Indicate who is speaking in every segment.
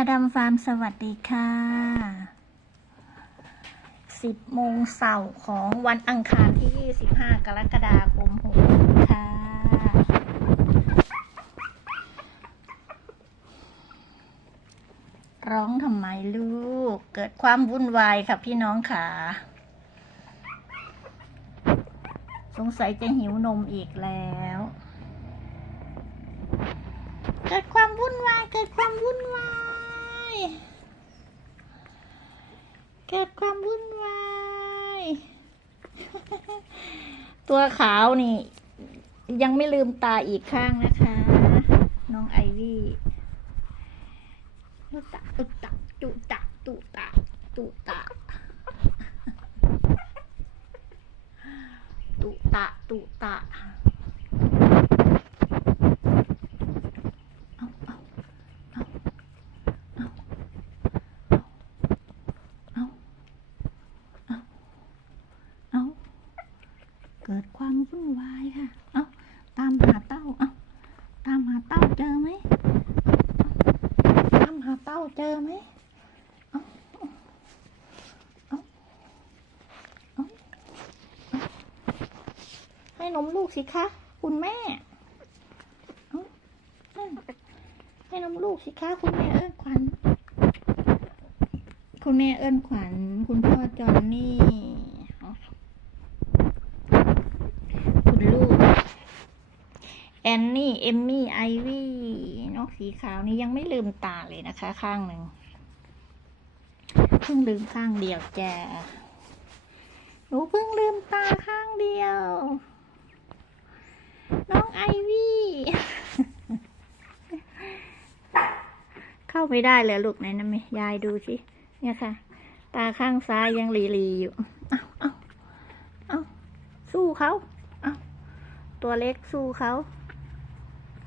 Speaker 1: อดัมฟาร์มสวัสดีค่ะ 10 โมงเสาร์ของวันอังคารที่ 25 กรกฎาคม6ค่ะ ร้องทำไมลูก เกิดความวุ่นวายค่ะพี่น้องค่ะ สงสัยจะหิวนมอีกแล้ว เกิดความวุ่นวาย เกิดความวุ่นวาย เกิดความวุ่นวายตัวขาวนี่ ยังไม่ลืมตาอีกข้างนะคะ น้องไอวี่ตุตะตุตะตุตะตุตะตุตะตุตะตุตะ เอาเอาเอาเอาเอาเอาเอา เกิดความวุ่นวายค่ะ เอาตามหาเต้า เอาตามหาเต้าเจอไหม ตามหาเต้าเจอไหมเอาเอาเอาเอาให้นมลูกสิคะ คุณแม่เอาเอาให้นมลูกสิคะ คุณแม่เอิ้นขวัญ คุณแม่เอิ้นขวัญ คุณพ่อจอนนี่เอาคุณลูก แอนนี่เอมมี่ไอวี่นกสีขาวนี่ยังไม่ลืมตาเลยนะคะ ข้างหนึ่งเพิ่งลืมข้างเดียวจ้ะหนูเพิ่งลืมตาข้างเดียว น้องไอวี่เข้าไม่ได้เลยลูกไหนนะแม่ยายดูสิเนี่ยค่ะ ตาข้างซ้ายยังรีรีอยู่เอาเอาเอาสู้เขาเอาตัวเล็กสู้เขา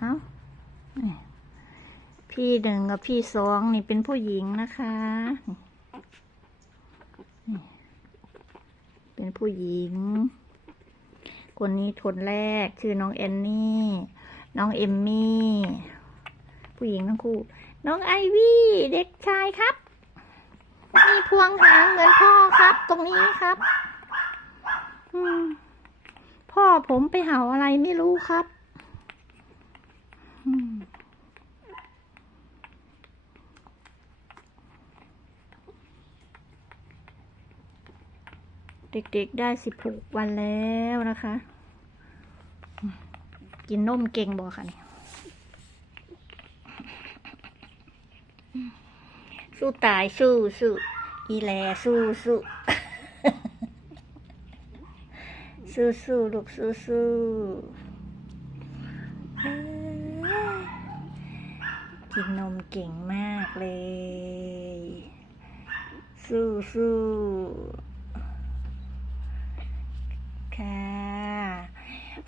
Speaker 1: เอานี่พี่หนึ่งกับพี่สองนี่เป็นผู้หญิงนะคะ เป็นผู้หญิง คนนี้คนแรกชื่อน้องแอนนี่ น้องเอมมี่ ผู้หญิงทั้งคู่ น้องไอวี่เด็กชายครับ มีพวงหางเหมือนพ่อครับ ตรงนี้ครับ พ่อผมไปเห่าอะไรไม่รู้ครับ เด็กๆได้สิบหกวันแล้วนะคะ กินนมเก่งบ่ค่ะนี่สู้ตายสู้สู้อีแลสู้สู้สู้สู้ลูกสู้สู้เอ้ย กินนมเก่งมากเลย สู้สู้ค่ะ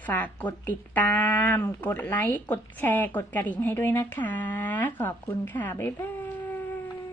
Speaker 1: ฝากกดติดตาม กดไลค์ กดแชร์ กดกระดิ่งให้ด้วยนะคะ ขอบคุณค่ะ บ๊ายบาย